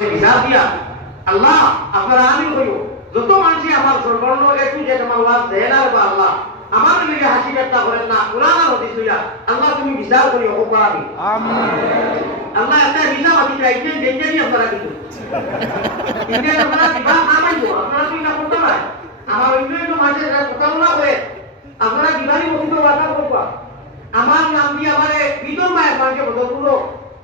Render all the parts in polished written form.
হিসাব দিয়া আল্লাহ আপনারা আমিন কইও যত মানুষ আমার সর্বর্ণ একটু যে আমার লাভ দেন আর বা আল্লাহ আমার লিগে হাসি ঠাট্টা করেন না কোরআন আর হাদিস লইয়া আল্লাহ তুমি বিচার করিও ও পারি আমিন আল্লাহ একটা হিসাব আছে রাইতে দেননি আপনারা কিন্তু ইন্ডিয়া আপনারা দিবা আমাইও আপনারা কি না করতে পারে আমার অন্য মাঝে কথা না করে আপনারা দিবানি বন্ধু ওয়াদা করবা আমার নাম দিয়ে আমারে বিদর মায়ের মাঝে বদলপুরো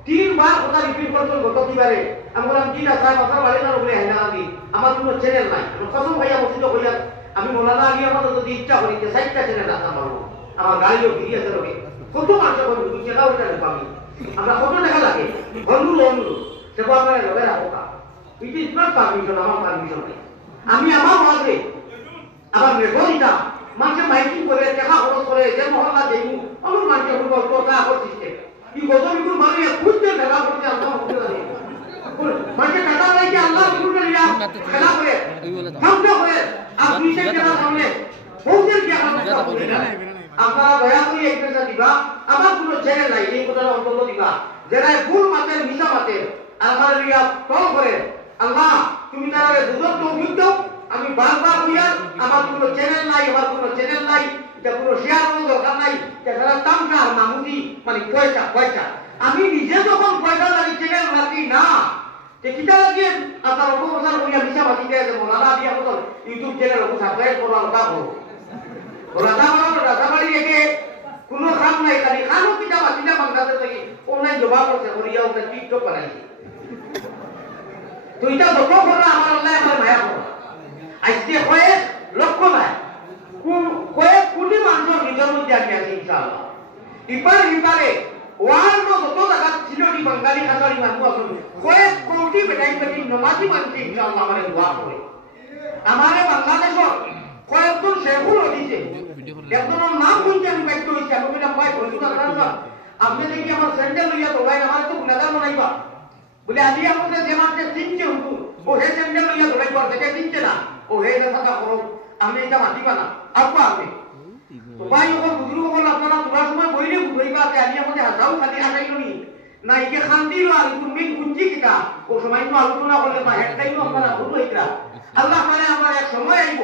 3 বার কথা রিপিট করতেন গত দিবারে আমি বললাম কি না সাহেব কথা বলে না বলে হ্যাঁ না দি আমার কোনো চ্যানেল নাই কসম ভাইয়া বসিত কইয়া আমি মোলানা আলী আমাদের যদি ইচ্ছা করি যে 60টা চ্যানেল আছে আমার গাড়িও ভিড়ি আছে লোকে কত মানুষ বলবো তুমি টাকা উঠে পাবি আমরা কত টাকা লাগে অনুরোধ সেবা আপনারা লগে রাখো কা ইট ইজ নট পারমিশন আমার পারমিশন নাই আমি আমার মাঝে আবার রেকর্ডিটা মানুষে মাইকিং করে টাকা খরচ করে যে মহল্লা দেই অন্য মানুষের গল্প টাকা করছিস কি গজবিকুল মারিয়া খুঁজতে টাকা করতে আমরা করতে জানি মানুষে টাকা লাগে আল্লাহ বিকুল রিয়া খেলা করে ধ্বংস করে আপনি সেই টাকা সামনে পৌঁছে কি আপনারা দয়া করে একটা দিবা আমার কোনো চ্যানেল নাই এই কথাটা অন্তত দিবা যারা ভুল মাতের মিশা মাতের আমার রিয়া তল করে আল্লাহ তুমি তারে বুঝত তৌফিক দাও আমি বারবার কইয়া আমার কোনো চ্যানেল নাই আমার কোনো চ্যানেল নাই এটা কোনো শেয়ার কোনো দরকার নাই যারা তামসা আর মামুদি মানে পয়সা আমি নিজে যখন পয়সা লাগি চ্যানেল রাখি না যে কিটা লাগে আপনার অপপ্রচার করিয়া মিশা মাতি দেয় যে মোলানা দিয়া মতো ইউটিউব চ্যানেল ওকে সাবস্ক্রাইব করা ওটা করো রাজাবাড়ি একে কোনো কাম নাই খালি খানো কিটা বাকিটা বাংলাদেশ থেকে অনলাইন জমা করছে করিয়া ওকে টিকটক বানাইছে তো এটা যত করো আমার আল্লাহ আমার মায়া করো আজকে কয়েক লক্ষ নাই কয়েক কোটি মানুষের নিজের মধ্যে আমি আছি ইনশাআল্লাহ ইপারে ওয়ার্ল্ড যত জায়গা ছিল নি বাঙালি খাসারি মানুষ আসুন কয়েক কোটি বেটাই বেটি নমাজি মানুষ ইনশাআল্লাহ আমারে দোয়া করে আমারে বাংলাদেশর কয়েকজন শেখুল হদিছে একজনের নাম শুনতে আমি বাইক হয়েছি আমি বললাম ভাই বন্ধুটা খারাপ আপনি দেখি আমার স্যান্ডেল লইয়া তো ভাই আমার তো গুণাগার বানাইবা বলে আদি আমাদের যে মানুষে চিনছে হুকু ও হে স্যান্ডেল লইয়া ধরাই পারছে কে চিনছে না ও হে কথা করো আমি এটা মাতিবা না আপা আপনি তো ভাই ওকে বুঝলু বল আপনারা তোলার সময় বইলে বুঝাইবা যে আদি আমাদের হাসাও খালি হাসাইল নি না একে খান্দিল আর তুমি বুঝছি কিটা ও সময় তো আলোচনা করলে না একটাই আপনারা ভুল হইতা আল্লাহ মানে আমার এক সময় আইব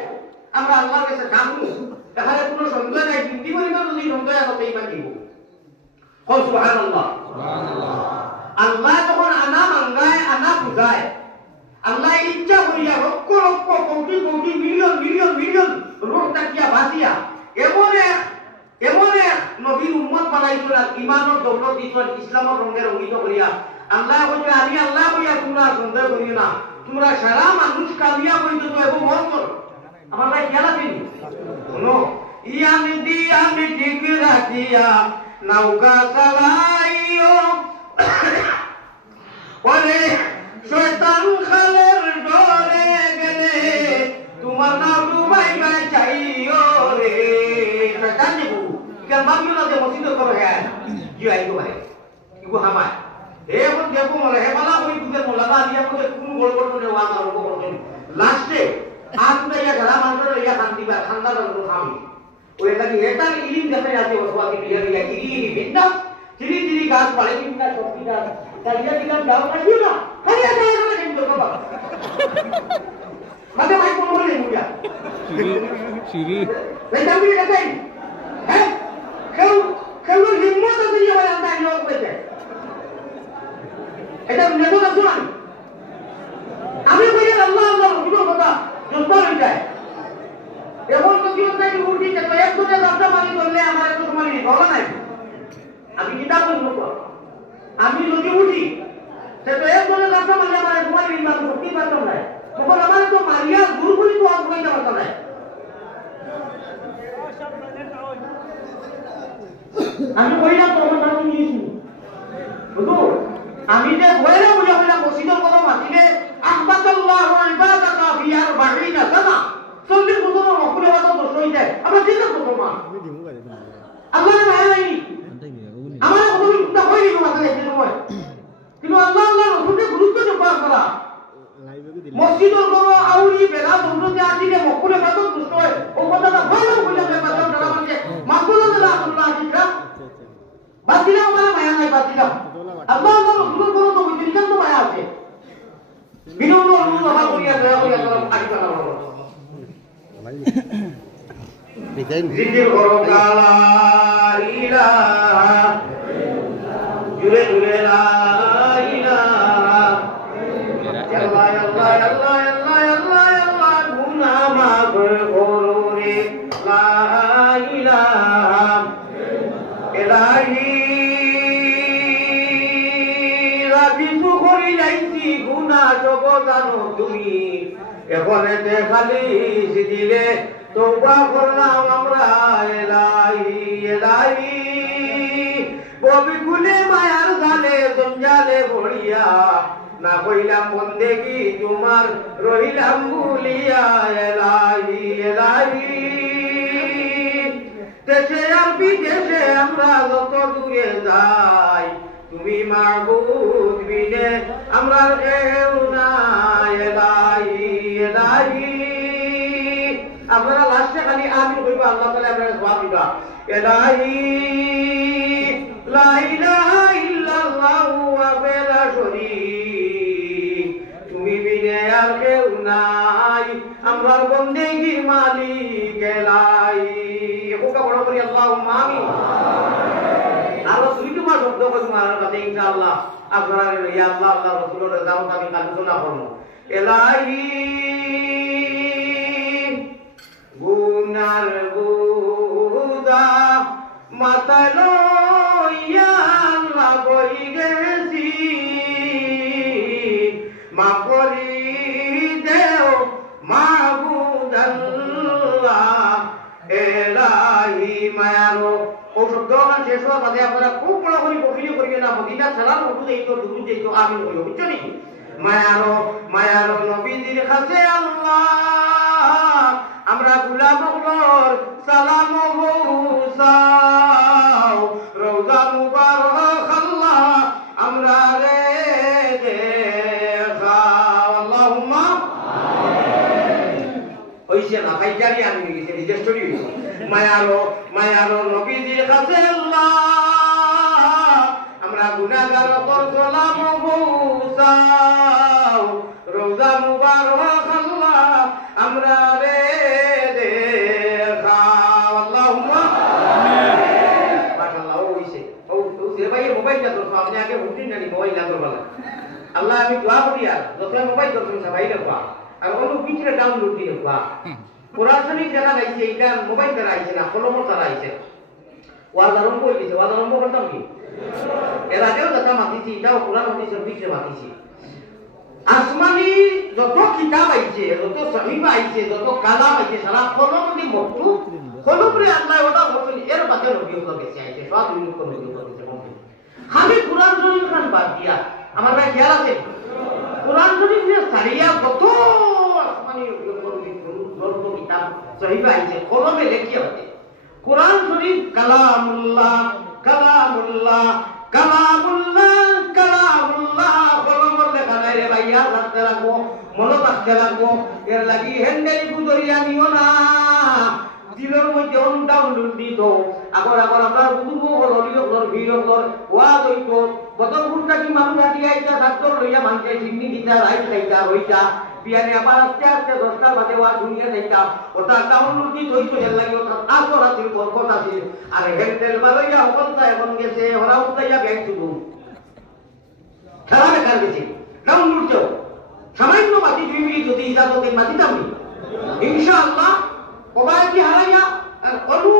আমরা আল্লাহর কাছে কামু তাহলে কোনো সন্দেহ নাই কিন্তু পরিমাণ যদি সন্দেহ আছে ইমান দিব সুবহানাল্লাহ সুবহানাল্লাহ আল্লাহ যখন আনা মাঙ্গায় আনা বুঝায় আল্লাহ ইচ্ছা করিয়া লক্ষ লক্ষ কোটি কোটি মিলিয়ন রোগ তাকিয়া বাঁচিয়া এমন এক নবীর উম্মত বানাইছিল আর ইমানের দৌলত দিছিল ইসলামের রঙে রঙিত করিয়া আল্লাহ কইছে আমি আল্লাহ কইয়া তোমরা সন্দেহ করিও না তোমরা সারা মানুষ কামিয়া কইতো তো এবং মরতো আমার ভাই খেয়াল আছে শোনো আমি ঠিক রাখিয়া নৌকা চালাইও বলে শয়তান খালের ডরে গেলে তোমার নাম ডুবাই বাই চাইও রে শয়তান দেবো কেন ভাবিও না যে মসজিদ করো হ্যাঁ কি আইতো ভাই ইগো হামায় এখন দেখো মনে হে বালা কই তুই মোলানা দিয়া কই কোন গোল করতে নে ওয়া মারো করতে লাস্টে আতুটা ইয়া ঘরা মানতে ইয়া শান্তি বা ঠান্ডা লাগলো খামি ওই লাগি এটা ইলিম দেখে যাচ্ছে ওসওয়াতি বিয়া ইয়া ইলি বিন্দা চিরি গাছ পাড়ে কিনা সবজি গাছ তাইয়া দিলাম দাও কাটিও না খালি আছে না কিন্তু বাবা মানে মাই কোন বলে মুয়া চিরি এই দামি দেখাই হ্যাঁ কেউ হিম্মত আছে যে ভাই আমরা লোক পেতে এটা নেতো না শুনুন আমি কই আল্লাহ রসুলের কথা জোরদার হয়ে যায় এখন তো কি হচ্ছে উঠি যে তো একজনের রাস্তা মানি করলে আমার এত সময় নেই বলা নাই আমি কিতাব বলব আমি যদি উঠি সে তো একজনের রাস্তা মানি আমার সময় নেই মানে সত্যি পারতাম না তখন আমার তো মারিয়া দূর করি তো আর কইতে পারতাম না আমি কইলাম তো আমার নাম নিয়েছি বুঝো আমি যে বইরা বুঝা মসজিদের কথা মাতিলে আহবাতাল্লাহু ইবাদাতা ফি আরবাঈনা সানা 40 বছর নকলে বাদ দোষ হই যায় আমরা জিজ্ঞাসা করব মা আমি দিমু গায় আল্লাহ না নাই আমার কবুল করতে হয়নি মাথায় এই সময় কিন্তু আল্লাহ রসুলকে গুরুত্ব দেওয়া করা মসজিদের বড় আউরি বেলা দৌড়তে আসিলে নকলে বাদ দোষ হয় ও কথাটা বইলা বইলা ব্যাপার করা মানে মাকুলা না আল্লাহ জিকা বাতিলা মানে মায়া নাই বাতিলা আল্লাহ রসুলের বড় তো বিদিন তো মায়া আছে বিনম্র অনুরোধ আমার করিয়া দয়া করিয়া তোরা আগে কথা বলো জিকির করো লা ইলাহা জুরে জুরে লা ইলাহা আল্লাহ আল্লাহ আল্লাহ আল্লাহ আল্লাহ আল্লাহ গুনাহ মাফ করো রে লা ইলাহা ইলাহি রাজিতু করি যাইছি গুনাহ সব জানো তুমি এখনেতে খালি দিলে তওবা করলাম আমরা ইলাহি ইলাহি কবি কুলে মায়ার জালে জঞ্জালে ভরিয়া না কইলাম বন্দেগি তোমার রহিলাম ভুলিয়া ইলাহি ইলাহি দেশে আর বিদেশে আমরা যত দূরে যাই তুমি মাবুদ বিনে আমরা কেউ নাই ইলাহি ইলাহি আপনারা লাস্টে খালি আমিন কইবা আল্লাহ তাআলা আপনাদের জবাব দিবা ইলাহি লা ইলাহা ইল্লাল্লাহু ওয়াহদাহু লা শারীক তুমি বিনে আর কেউ নাই আমরার বন্দেগীর মালিক ইলাহি ওকা বড় করি আল্লাহুম্মা আমিন আরো দুইটা শব্দ কই মারার কাছে ইনশাআল্লাহ আপনারা ইয়া আল্লাহ আল্লাহ রাসূলের দাওয়াত আমি আলোচনা করব ইলাহি গুনার বুদা মাতালো ইয়া আল্লাহ বই গেছি মা করি দেও মাবুদ আল্লাহ ইলাহি মায়ারো ও শব্দ গান শেষ হওয়ার বাদে আপনারা খুব বড় করে বকিলি করিয়ে না মদিনা সালাম উঠু দেই তো দুরুদ দেই তো আমিন কইও বুঝছো নি মায়ারো মায়ারো নবীজির কাছে আল্লাহ আমরা গোলাম হলর সালাম পৌঁছাও রওজা মুবারক আল্লাহ আমরা রে দেখাও আল্লাহুম্মা হইছে না ফাইজারি আমি গেছে রেজিস্ট্রি হইছে মায়ারো নবীজির কাছে আল্লাহ আমরা গুনাহগার ওপর সালাম পৌঁছাও রওজা মুবারক আল্লাহ আমরা রে দেখাও আল্লাহুম্মা আমিন মাশাআল্লাহ হইছে ও যে ভাই মোবাইলটা তো আপনি আগে উঠিন না মোবাইল লাগবে বলা আল্লাহ আমি দোয়া করি আর যত মোবাইল দর্শন সবাই রাখবা আর কোনো পিছনে ডাউনলোড দিয়ে রাখবা কোরআন শরীফ যারা গাইছে এটা মোবাইল দ্বারা আইছে না কলম দ্বারা আইছে ওয়াজ আরম্ভ হইছে ওয়াজ আরম্ভ করতাম কি এর আগেও কথা মাতিছি এটাও কোরআন হাদিসের পিছনে মাতিছি আসমানি যত কিতাব আইছে যত সহিফা আইছে যত কালাম আইছে সারা কলম দি মক্তু কলমরে আল্লাহ ওটা বলেন এর পাশে নবী হলো গেছে আইছে সব ইউনিক করে নবী হলো গেছে খালি কোরআন শরীফ খান বাদ দিয়া আমার ভাই খেয়াল আছে কোরআন শরীফ যে সারিয়া কত আসমানি যত কিতাব সহিফা আইছে কলমে লেখি আছে কোরআন শরীফ কালামুল্লাহ কালামুল্লাহ কালামুল্লাহ কালামুল্লাহ কলমর লেখা নাই রে ভাইয়া রাখতে রাখবো মনে রাখতে রাখবো এর লাগি হ্যান্ডেল গুজরিয়া নিও না দিলের মধ্যে ডাউনলোড দিত আগর আমরা বুঝবো হলিও ভিড় ওয়াজ হইতো কত ঘন্টা কি মানুষ আটি আইতা ডাক্তার লইয়া মানুষে চিনি দিতা রাইট খাইতা হইতা বিয়ানে আবার আস্তে আস্তে 10টা বাজে ওয়াজ শুনিয়ে যাইতা ওটা ডাউনলোড দিত হইতো এর লাগি ওটা আসর আছিল বরকত আছিল আর হ্যান্ডেল বালাইয়া হকলতা এখন গেছে ওরা উঠাইয়া ব্যাগ শুধু খেলা দেখার গেছে ডাউনলোড চাও সামান্য বাতি 2 মিনিট যদি ইজাজতে মাতিতাম ইনশাআল্লাহ ওবাই কি হারাইয়া অলু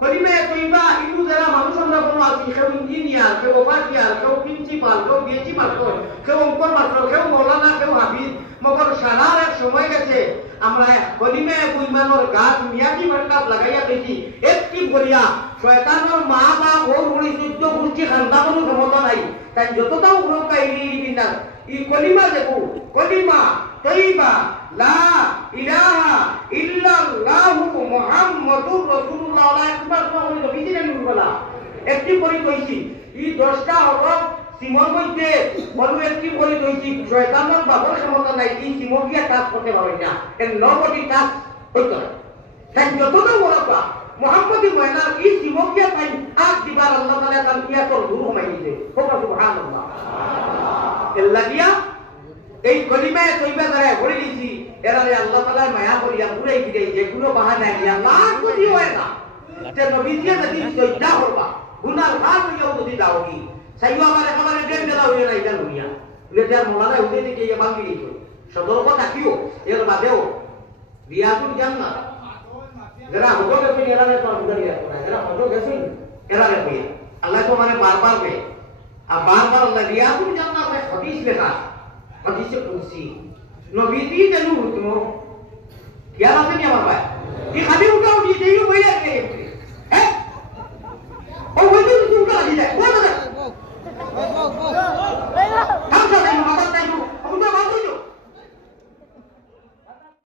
কলিমে তৈবা ইনু যারা মানুষ আমরা কোনো আছি কেউ ইঞ্জিনিয়ার কেউ ওভারসিয়ার কেউ প্রিন্সিপাল কেউ বিএসসি মাস্টার কেউ অঙ্কর মাস্টার কেউ মৌলানা কেউ হাফিজ মগর সারার এক সময় গেছে আমরা কলিমে বুইমানোর গাছ মিয়াকি মার্কাত লাগাইয়া দিয়েছি একটি করিয়া শয়তানের মা বা ওর উড়ি 14 গুষ্টি খান্দাবনো ক্ষমতা নাই তাই যতটাও গ্রহ কাইলি না এই কলিমা দেখো কলিমা তৈবা লা ইলাহা ইল্লাল্লাহু মুহাম্মাদুর রাসূলুল্লাহ আল্লাহু আকবার বলে তো বিদিনে বলা একটি পরি কইছি এই 10টা হরফ সিমর মধ্যে বলু একটি পরি কইছি শয়তানের বাবার ক্ষমতা নাই এই সিমর দিয়া কাজ করতে পারে না এর নবটি কাজ হইতো না তাই যতটা বড়টা মুহাম্মাদি ময়নার এই সিমর দিয়া পাই আজ দিবার আল্লাহ তাআলা তার কিয়াতর দূর কমাই দিতে সুবহানাল্লাহ এল্লাহিয়া এই কলিমায় তৈবা করে ভরে দিয়েছি এরারে আল্লাহ তাআলা মায়া করিয়া পুরাই দিলে যেগুলো বাহানা দিয়া লাখ কোটি হয় না তে নবী দিয়ে যদি সইটা করবা গুনার ভাগ হইয়াও যদি দাওগি সাইও আমার একেবারে দেড় বেলা হইয়া না এটা হইয়া বলে তার মোলানা উঠে দিকে ইয়ে বাঙ্গি দিত সতর্ক থাকিও এর বাদেও রিয়াজুল জান্নাত যারা হতো গেছে এরারে তো আন্দারিয়া করে যারা হতো গেছে এরারে কই আল্লাহ তো মানে বারবার বে আর বারবার আল্লাহ রিয়াজুল জান্নাত এর হাদিস লেখা হাদিসে কুরসি নবীজি জানু হুকম কিয়া আছে নি আমার ভাই কি খালি উঠাও দিয়ে দেই বইয়া রে